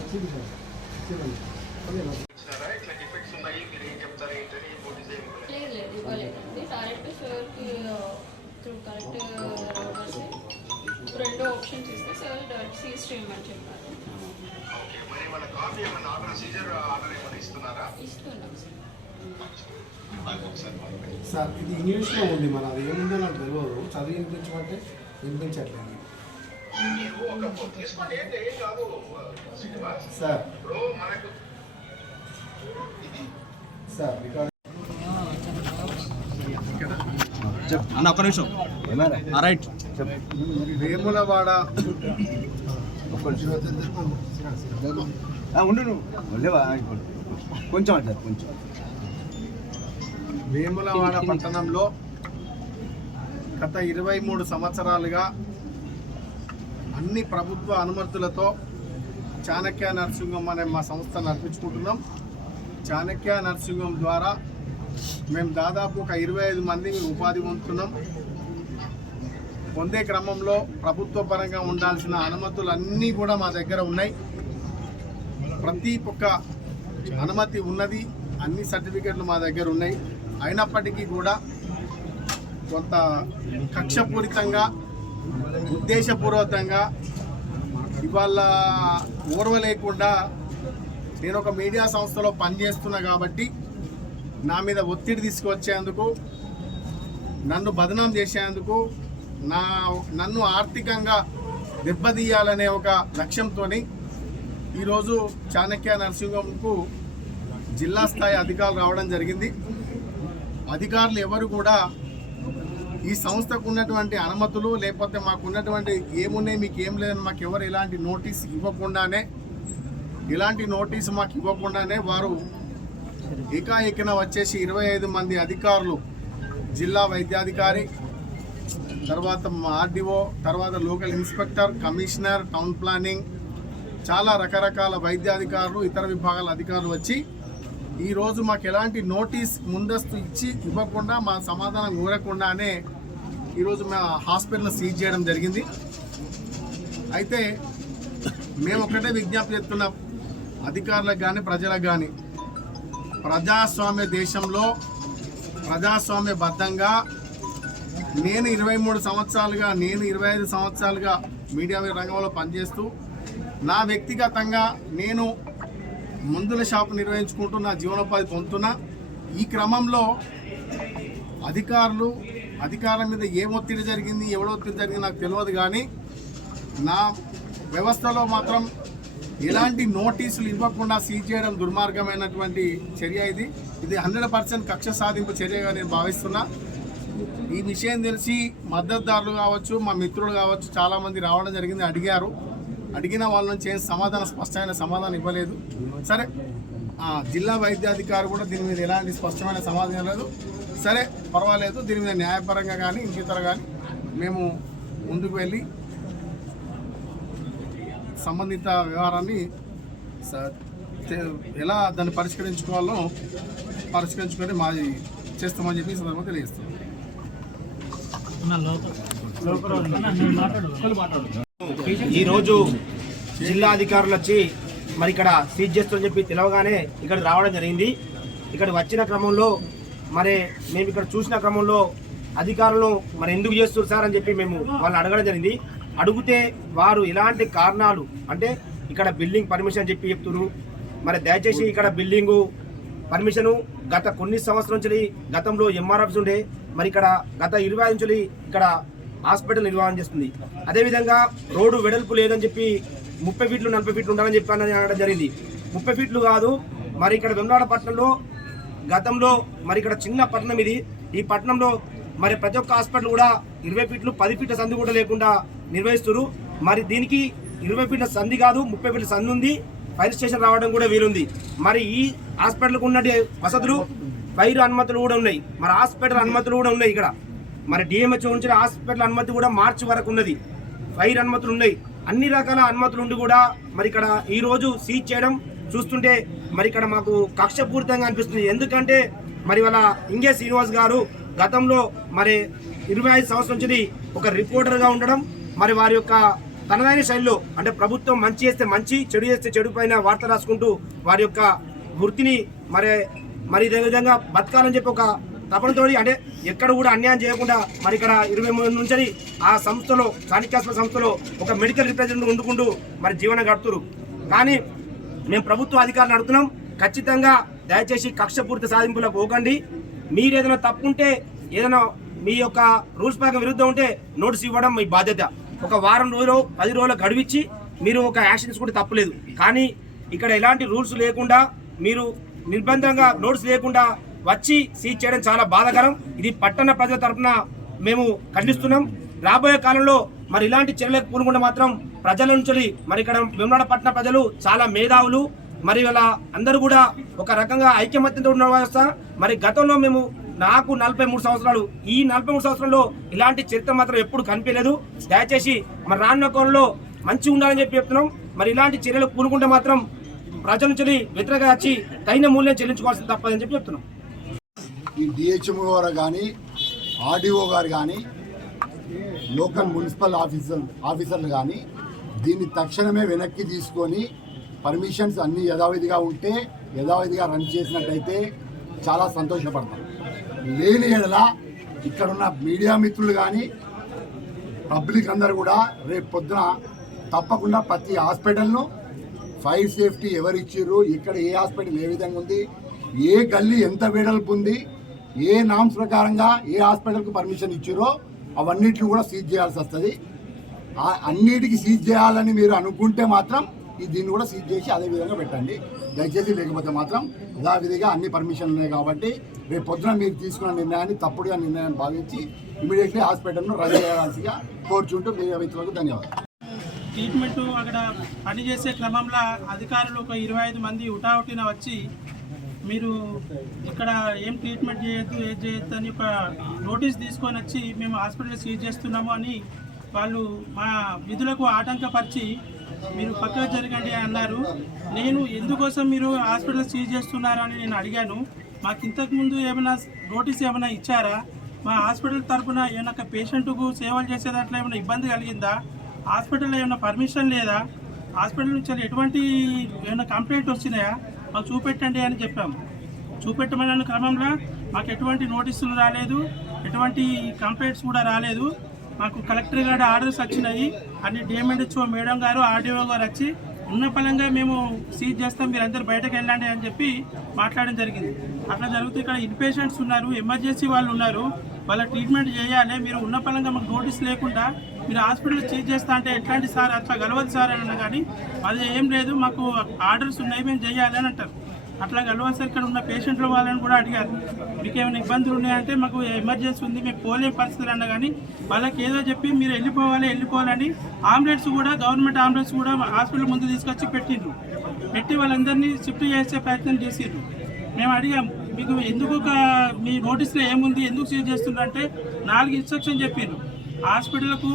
ఇచ్చినారా? ఇట్లా లేదు లేదు ఇవ్వలేదండి డైరెక్ట్ సార్కి త్రూ కరెక్ట్ రోవర్స్ రెండు ఆప్షన్స్ ఇస్తే సార్ డైరెక్ట్ సీజ్ చేయమని చెప్పారు. ఓకే మరి మన కాపీ ఏమైనా ఆర్డర్ సీజర్ ఆర్డర్ ఏమైనా ఇస్తున్నారా? ఇస్తున్నాం సార్ ఇది ఇంగ్లీష్లో ఉంది మన అది ఏముందో నాకు తెలియదు చదివి వినిపించమంటే వినిపించట్లేదు. సార్ ఇప్పుడు మనకు ఇది సార్ రికార్డ్ అన్న ఒక్క నిమిషం. రైట్. వేములవాడ. ఉండు నువ్వు లేవా కొంచెం అట్లా కొంచెం. వేములవాడ పట్టణంలో గత ఇరవై మూడు సంవత్సరాలుగా అన్ని ప్రభుత్వ అనుమతులతో చాణక్య నర్సింగం అనే మా సంస్థ నడిపించుకుంటున్నాం. చాణక్య నర్సింగం ద్వారా మేము దాదాపు ఒక ఇరవై ఐదు మందిని ఉపాధి పొందుతున్నాం. పొందే క్రమంలో ప్రభుత్వ పరంగా ఉండాల్సిన అనుమతులు అన్నీ కూడా మా దగ్గర ఉన్నాయి. ప్రతి ఒక్క అనుమతి ఉన్నది అన్ని సర్టిఫికెట్లు మా దగ్గర ఉన్నాయి. అయినప్పటికీ కూడా కొంత కక్షపూరితంగా ఉద్దేశపూర్వకంగా ఇవాళ ఓర్వ లేకుండా నేను ఒక మీడియా సంస్థలో పనిచేస్తున్నా కాబట్టి నా మీద ఒత్తిడి తీసుకువచ్చేందుకు నన్ను బదనాం చేసేందుకు నా నన్ను ఆర్థికంగా దెబ్బతీయాలనే ఒక లక్ష్యంతో ఈరోజు చాణక్య నరసింహంకు జిల్లా స్థాయి అధికారులు రావడం జరిగింది. అధికారులు ఎవరు కూడా ఈ సంస్థకు ఉన్నటువంటి అనుమతులు లేకపోతే మాకు ఉన్నటువంటి ఏమున్నాయి మీకు ఏం లేదని మాకు ఎవరు ఎలాంటి నోటీస్ ఇవ్వకుండానే ఇలాంటి నోటీసు మాకు ఇవ్వకుండానే వారు ఏకాఏకిన వచ్చేసి ఇరవై ఐదు మంది అధికారులు జిల్లా వైద్యాధికారి తర్వాత మా ఆర్డీఓ తర్వాత local inspector commissioner town planning చాలా రకరకాల వైద్యాధికారులు ఇతర విభాగాల అధికారులు వచ్చి ఈరోజు మాకు ఎలాంటి నోటీస్ ముందస్తు ఇచ్చి ఇవ్వకుండా మా సమాధానం కోరకుండానే ఈరోజు మా హాస్పిటల్ సీజ్ చేయడం జరిగింది. అయితే మేము ఒకటే విజ్ఞప్తి చేస్తున్నాం. అధికారులకు కానీ ప్రజలకు కానీ ప్రజాస్వామ్య దేశంలో ప్రజాస్వామ్య బద్ధంగా నేను ఇరవై మూడు సంవత్సరాలుగా నేను ఇరవై ఐదు సంవత్సరాలుగా మీడియా రంగంలో పనిచేస్తూ నా వ్యక్తిగతంగా నేను మందుల షాపు నిర్వహించుకుంటూ నా జీవనోపాధి పొందుతున్నా ఈ క్రమంలో అధికారులు అధికారం మీద ఏం ఒత్తిడి జరిగింది ఎవడ ఒత్తిడి జరిగింది నాకు తెలియదు కానీ నా వ్యవస్థలో మాత్రం ఎలాంటి నోటీసులు ఇవ్వకుండా సీజ్ చేయడం దుర్మార్గమైనటువంటి చర్య ఇది. ఇది హండ్రెడ్ పర్సెంట్ కక్ష సాధింపు చర్యగా నేను భావిస్తున్నా. ఈ విషయం తెలిసి మద్దతుదారులు కావచ్చు మా మిత్రులు కావచ్చు చాలామంది రావడం జరిగింది అడిగారు. అడిగిన వాళ్ళ నుంచి ఏం సమాధానం స్పష్టమైన సమాధానం ఇవ్వలేదు. సరే జిల్లా వైద్యాధికారి కూడా దీని మీద ఎలాంటి స్పష్టమైన సమాధానం లేదు. సరే పర్వాలేదు దీని మీద న్యాయపరంగా కానీ ఇంకితర కానీ మేము ముందుకు వెళ్ళి సంబంధిత వ్యవహారాన్ని ఎలా దాన్ని పరిష్కరించుకోవాలో పరిష్కరించుకొని మాది చేస్తామని చెప్పి ఈ సందర్భంగా తెలియజేస్తాం ఈరోజు జిల్లా అధికారులు వచ్చి మరి ఇక్కడ సీజ్ చేస్తుందని చెప్పి తెలవగానే ఇక్కడ రావడం జరిగింది. ఇక్కడ వచ్చిన క్రమంలో మరి మేము ఇక్కడ చూసిన క్రమంలో అధికారులు మరి ఎందుకు చేస్తారు సార్ అని చెప్పి మేము వాళ్ళు అడగడం జరిగింది. అడిగితే వారు ఎలాంటి కారణాలు? అంటే ఇక్కడ బిల్డింగ్ పర్మిషన్ చెప్పి చెప్తున్నారు. మరి దయచేసి ఇక్కడ బిల్డింగు పర్మిషను గత కొన్ని సంవత్సరం నుంచి గతంలో ఎంఆర్ఎఫ్స్ ఉండే మరి ఇక్కడ గత ఇరవై ఐదు నుంచి ఇక్కడ హాస్పిటల్ నిర్వహణ చేస్తుంది. అదేవిధంగా రోడ్డు వెడల్పు లేదని చెప్పి ముప్పై ఫీట్లు నలభై ఫీట్లు ఉండాలని చెప్పి అనడం జరిగింది. ముప్పై ఫీట్లు కాదు మరి ఇక్కడ వెమ్లాడ పట్టణంలో గతంలో మరి ఇక్కడ చిన్న పట్టణం ఇది. ఈ పట్టణంలో మరి ప్రతి ఒక్క హాస్పిటల్ కూడా ఇరవై ఫీట్లు పది ఫీట్ల సందు కూడా లేకుండా నిర్వహిస్తున్నారు మరి దీనికి ఇరవై ఫీట్ల సంధి కాదు ముప్పై ఫీట్ల సంధి ఉంది. ఫైర్ స్టేషన్ రావడం కూడా వీలుంది. మరి ఈ హాస్పిటల్కు ఉన్నటి వసతులు ఫైర్ అనుమతులు కూడా ఉన్నాయి. మరి హాస్పిటల్ అనుమతులు కూడా ఉన్నాయి ఇక్కడ. మరి డిఎంహెచ్ఓ ఉంచిన హాస్పిటల్ అనుమతి కూడా మార్చి వరకు ఉన్నది. ఫైర్ అనుమతులు ఉన్నాయి. అన్ని రకాల అనుమతులు ఉండి కూడా మరి ఇక్కడ ఈరోజు సీజ్ చేయడం చూస్తుంటే మరి ఇక్కడ మాకు కక్షపూరితంగా అనిపిస్తుంది. ఎందుకంటే మరి వాళ్ళ ఇంగే శ్రీనివాస్ గారు గతంలో మరి ఇరవై ఐదు సంవత్సరం నుంచి ఒక రిపోర్టర్గా ఉండడం మరి వారి యొక్క తనదైన శైలిలో అంటే ప్రభుత్వం మంచి చేస్తే మంచి చెడు చేస్తే చెడు పైన వార్త రాసుకుంటూ వారి యొక్క వృత్తిని మరి మరి ఇదే విధంగా బతకాలని చెప్పి ఒక తపనతో అంటే ఎక్కడ కూడా అన్యాయం చేయకుండా మరి ఇక్కడ ఇరవై మూడు నుంచి ఆ సంస్థలో స్థానికాస్పద సంస్థలో ఒక మెడికల్ రిప్రజెంటేటివ్ ఉండుకుంటూ మరి జీవనం గడుపుతురు. కానీ మేము ప్రభుత్వ అధికారులు అడుగుతున్నాం ఖచ్చితంగా దయచేసి కక్షపూరిత సాధింపులకు పోకండి. మీరు ఏదైనా తప్పుంటే ఏదైనా మీ యొక్క రూల్స్ ప్రకారం విరుద్ధం ఉంటే నోటీస్ ఇవ్వడం మీ బాధ్యత. ఒక వారం రోజులు పది రోజులు గడివిచ్చి మీరు ఒక యాక్షన్ తీసుకుంటే తప్పలేదు. కానీ ఇక్కడ ఎలాంటి రూల్స్ లేకుండా మీరు నిర్బంధంగా నోట్స్ లేకుండా వచ్చి సీజ్ చేయడం చాలా బాధాకరం. ఇది పట్టణ ప్రజల తరఫున మేము ఖండిస్తున్నాం. రాబోయే కాలంలో మరి ఇలాంటి చర్యలకు పూనుకుంటే మాత్రం ప్రజల నుంచి మరి ఇక్కడ వేమనాడ పట్టణ ప్రజలు చాలా మేధావులు. మరి ఇలా అందరూ కూడా ఒక రకంగా ఐక్యమత్యంతో ఉన్న వ్యవస్థ. మరి గతంలో మేము నాకు నలభై మూడు సంవత్సరాలు. ఈ నలభై మూడు సంవత్సరాల్లో ఇలాంటి చరిత్ర మాత్రం ఎప్పుడు కనిపించలేదు. దయచేసి మరి రానున్న కోణంలో మంచిగా ఉండాలని చెప్పి చెప్తున్నాం. మరి ఇలాంటి చర్యలు కూనుకుంటే మాత్రం ప్రజల నుంచి వ్యతిరేకంగా వచ్చి తగిన మూల్యం చెల్లించుకోవాల్సింది తప్పదని చెప్పి చెప్తున్నాం. ఈ డిహెచ్ఎం గారు కానీ ఆర్డీఓ గారు కానీ లోకల్ మున్సిపల్ ఆఫీసర్ ఆఫీసర్లు కానీ దీన్ని తక్షణమే వెనక్కి తీసుకొని పర్మిషన్స్ అన్నీ యథావిధిగా ఉంటే యథావిధిగా రన్ చేసినట్టయితే చాలా సంతోషపడతాం. లేని ఎడల ఇక్కడున్న మీడియా మిత్రులు కానీ పబ్లిక్ అందరూ కూడా రేపు పొద్దున తప్పకుండా ప్రతి హాస్పిటల్ను ఫైర్ సేఫ్టీ ఎవరు ఇక్కడ ఏ హాస్పిటల్ ఏ విధంగా ఉంది ఏ గల్లీ ఎంత వెడల్పు ఉంది ఏ నామ్స్ ప్రకారంగా ఏ హాస్పిటల్కు పర్మిషన్ ఇచ్చిరో అవన్నిటిని కూడా సీజ్ చేయాల్సి వస్తుంది. అన్నిటికీ సీజ్ చేయాలని మీరు అనుకుంటే మాత్రం దీన్ని కూడా సీజ్ చేసి అదే విధంగా పెట్టండి. దయచేసి లేకపోతే మాత్రం యథావిధిగా అన్ని పర్మిషన్లు ఉన్నాయి కాబట్టి రేపు పొద్దున మీరు తీసుకున్న నిర్ణయాన్ని తప్పుడుగా నిర్ణయాన్ని భావించి ఇమీడియట్లీ హాస్పిటల్ను రద్దు చేయాల్సిగా కోరుచుంటూ మీ మిత్రులకు ధన్యవాదాలు. ట్రీట్మెంట్ అక్కడ పనిచేసే క్రమంలో అధికారులు ఒక ఇరవై ఐదు మంది ఉటావుటిన వచ్చి మీరు ఇక్కడ ఏం ట్రీట్మెంట్ చేయొద్దు ఏది చేయొద్దు అని ఒక నోటీస్ తీసుకొని వచ్చి మేము హాస్పిటల్ సీజ్ చేస్తున్నాము అని వాళ్ళు మా విధులకు ఆటంకపరిచి మీరు పక్కన జరగండి అన్నారు. నేను ఎందుకోసం మీరు హాస్పిటల్ సీజ్ చేస్తున్నారు అని నేను అడిగాను. మాకు ఇంతకుముందు ఏమైనా నోటీస్ ఏమైనా ఇచ్చారా? మా హాస్పిటల్ తరఫున ఏమైనా పేషెంట్కు సేవలు చేసే దాంట్లో ఏమైనా ఇబ్బంది కలిగిందా? హాస్పిటల్లో ఏమైనా పర్మిషన్ లేదా? హాస్పిటల్ నుంచి ఎటువంటి ఏమైనా కంప్లైంట్ వచ్చినాయా? మాకు చూపెట్టండి అని చెప్పాము. చూపెట్టమన్న క్రమంలో మాకు ఎటువంటి నోటీసులు రాలేదు. ఎటువంటి కంప్లైంట్స్ కూడా రాలేదు. మాకు కలెక్టర్ గారి ఆర్డర్స్ వచ్చినాయి. అన్ని డిఎంఎడ్హెచ్ఓ మేడం గారు ఆర్డీఓ గారు వచ్చి ఉన్న పలంగా మేము సీజ్ చేస్తాం మీరు అందరు బయటకు వెళ్ళండి అని చెప్పి మాట్లాడడం జరిగింది. అట్లా జరుగుతూ ఇక్కడ ఇన్పేషెంట్స్ ఉన్నారు ఎమర్జెన్సీ వాళ్ళు ఉన్నారు. వాళ్ళ ట్రీట్మెంట్ చేయాలి మీరు ఉన్న పలంగా మాకు నోటీస్ లేకుండా మీరు హాస్పిటల్ సీజ్ చేస్తా అంటే ఎట్లాంటి సార్ అట్లా గలవదు సార్ అని అన్నా కానీ అది ఏం లేదు మాకు ఆర్డర్స్ ఉన్నాయి మేము చేయాలి అని అంటారు. అట్లా గలవదు సార్ ఇక్కడ ఉన్న పేషెంట్ల వాళ్ళని కూడా అడిగారు. మీకు ఏమైనా ఇబ్బందులు ఉన్నాయంటే మాకు ఎమర్జెన్సీ ఉంది మేము పోలేని పరిస్థితులు అన్న కానీ వాళ్ళకి ఏదో చెప్పి మీరు వెళ్ళిపోవాలి వెళ్ళిపోవాలని ఆంబులెన్స్ కూడా గవర్నమెంట్ ఆంబులెన్స్ కూడా హాస్పిటల్ ముందు తీసుకొచ్చి పెట్టిండ్రు. పెట్టి వాళ్ళందరినీ షిఫ్ట్ చేసే ప్రయత్నం చేసిండ్రు. మేము అడిగాం మీకు ఎందుకు ఒక మీ నోటీస్లో ఏముంది ఎందుకు సీజ్ చేస్తుండ్రంటే నాలుగు ఇన్స్ట్రక్షన్ చెప్పారు హాస్పిటల్కు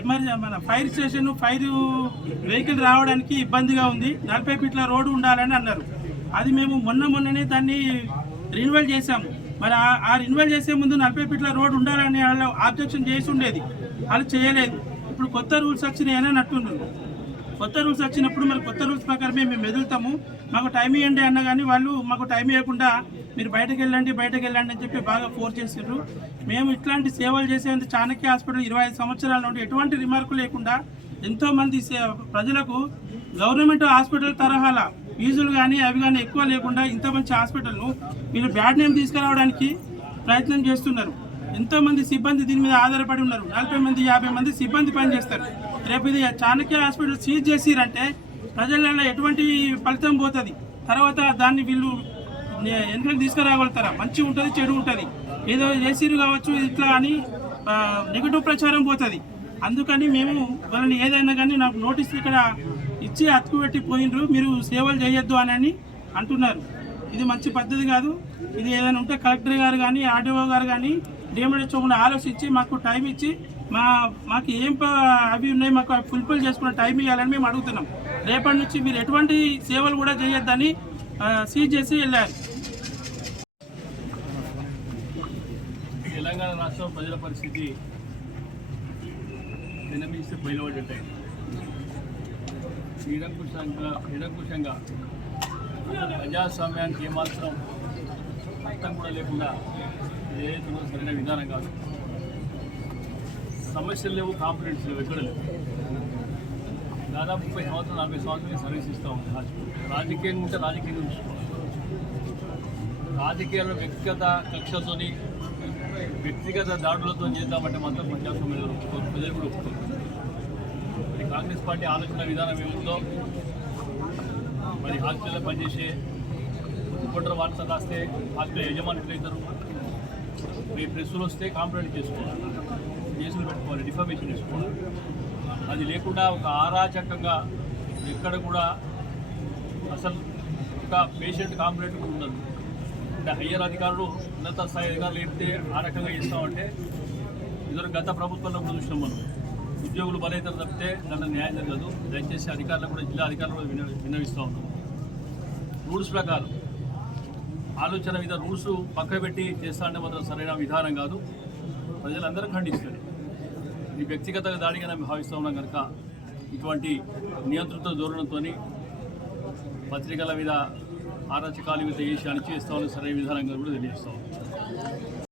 ఎమర్జెన్సీ మన ఫైర్ స్టేషన్ ఫైర్ వెహికల్ రావడానికి ఇబ్బందిగా ఉంది నలభై ఫీట్ల రోడ్డు ఉండాలని అన్నారు. అది మేము మొన్న మొన్ననే దాన్ని రిన్యువల్ చేశాము. మరి ఆ- ఆ రిన్యువల్ చేసే ముందు నలభై ఫీట్ల రోడ్డు ఉండాలని వాళ్ళు ఆబ్జెక్షన్ చేసి ఉండేది. వాళ్ళు చేయలేదు. ఇప్పుడు కొత్త రూల్స్ వచ్చినాయని అంటున్నారు. కొత్త రూల్స్ వచ్చినప్పుడు మరి కొత్త రూల్స్ ప్రకారమే మేము మెదులుతాము. మాకు టైం ఇవ్వండి అన్న కానీ వాళ్ళు మాకు టైం ఇవ్వకుండా మీరు బయటకు వెళ్ళండి బయటకు వెళ్ళండి అని చెప్పి బాగా ఫోర్స్ చేసిండ్రు. మేము ఇట్లాంటి సేవలు చేసేందుకు చాణక్య హాస్పిటల్ ఇరవై ఐదు సంవత్సరాల నుండి ఎటువంటి రిమార్కు లేకుండా ఎంతోమంది సే- ప్రజలకు గవర్నమెంట్ హాస్పిటల్ తరహాల ఫీజులు కానీ అవి కానీ ఎక్కువ లేకుండా ఇంత మంచి హాస్పిటల్ను వీళ్ళు బ్యాడ్ నేమ్ తీసుకురావడానికి ప్రయత్నం చేస్తున్నారు. ఎంతోమంది సిబ్బంది దీని మీద ఆధారపడి ఉన్నారు. నలభై మంది యాభై మంది సిబ్బంది పనిచేస్తారు రేపు ఇది చాణక్య హాస్పిటల్ సీజ్ చేసిరంటే ప్రజలలో ఎటువంటి ఫలితం పోతుంది? తర్వాత దాన్ని వీళ్ళు వెనుకకి తీసుకురాగలుగుతారా? మంచి ఉంటుంది చెడు ఉంటుంది. ఏదో చేసిరు కావచ్చు ఇట్లా అని నెగిటివ్ ప్రచారం పోతుంది. అందుకని మేము వాళ్ళని ఏదైనా కానీ నాకు నోటీస్ ఇక్కడ ఇచ్చి అతుకు పెట్టి పోయినరు మీరు సేవలు చేయొద్దు అని అంటున్నారు. ఇది మంచి పద్ధతి కాదు. ఇది ఏదైనా ఉంటే కలెక్టర్ గారు కానీ ఆర్డీఓ గారు కానీ డిఎండిహెచ్ఓ కూడా ఆలోచించి మాకు టైం ఇచ్చి మా మాకు ఏం అవి ఉన్నాయి మాకు ఫుల్ఫిల్ చేసుకునే టైం ఇవ్వాలని మేము అడుగుతున్నాం. రేపటి నుంచి మీరు ఎటువంటి సేవలు కూడా చేయొద్దని సీజ్ చేసి వెళ్ళారు. తెలంగాణ రాష్ట్రం ప్రజల పరిస్థితి వినమిస్తే నిరంకుశంగా నిరంకుశంగా ప్రజాస్వామ్యానికి ఏమాత్రం అర్థం కూడా లేకుండా ఏదైతే ఉందో సరైన విధానం కాదు. సమస్యలు లేవు కాంపిటెన్స్ లేవు ఎక్కడ లేవు. దాదాపు ముప్పై సంవత్సరాలు నలభై సంవత్సరాలు సర్వీస్ ఇస్తూ ఉంది రాజకీయం. రాజకీయం ఉంటే రాజకీయం చూసుకోవాలి. రాజకీయాల్లో వ్యక్తిగత కక్షతోని వ్యక్తిగత దాడులతో చేద్దామంటే మాత్రం ప్రజాస్వామ్యంలో ప్రజలు కూడా ఒప్పుకోరు. కాంగ్రెస్ పార్టీ ఆలోచన విధానం ఏముందో మరి హాస్పిటల్లో పనిచేసే రిపోర్టర్ వార్త రాస్తే హాస్పిటల్ యజమానులు అవుతారు? మీ ప్రెస్సులు వస్తే కాంప్లైంట్ చేసుకోవాలి. కేసులు పెట్టుకోవాలి డిఫర్మేషన్ చేసుకోవాలి. అది లేకుండా ఒక అరాచకంగా ఎక్కడ కూడా అసలు ఒక పేషెంట్ కాంప్లైంట్ కూడా ఉండదు. అంటే హయ్యర్ అధికారులు ఉన్నత స్థాయి అధికారులు ఏంటంటే ఆ రకంగా చేస్తామంటే ఇద్దరు గత ప్రభుత్వంలో కూడా చూసినాం మనం. ఉద్యోగులు బలైతారు తప్పితే దాంట్లో న్యాయం జరగదు. దయచేసి అధికారులు కూడా జిల్లా అధికారులు కూడా విన విన్నవిస్తూ ఉన్నాం. రూల్స్ ప్రకారం ఆలోచన మీద రూల్స్ పక్క పెట్టి చేస్తా అంటే మాత్రం సరైన విధానం కాదు. ప్రజలందరూ ఖండిస్తారు. ఇది వ్యక్తిగత దాడిగా మేము భావిస్తూ ఉన్నాం కనుక ఇటువంటి నియంత్రిత ధోరణితో పత్రికల మీద ఆరాచకాలు మీద చేసి అణిచేస్తామని సరైన విధానంగా కూడా తెలియజేస్తాం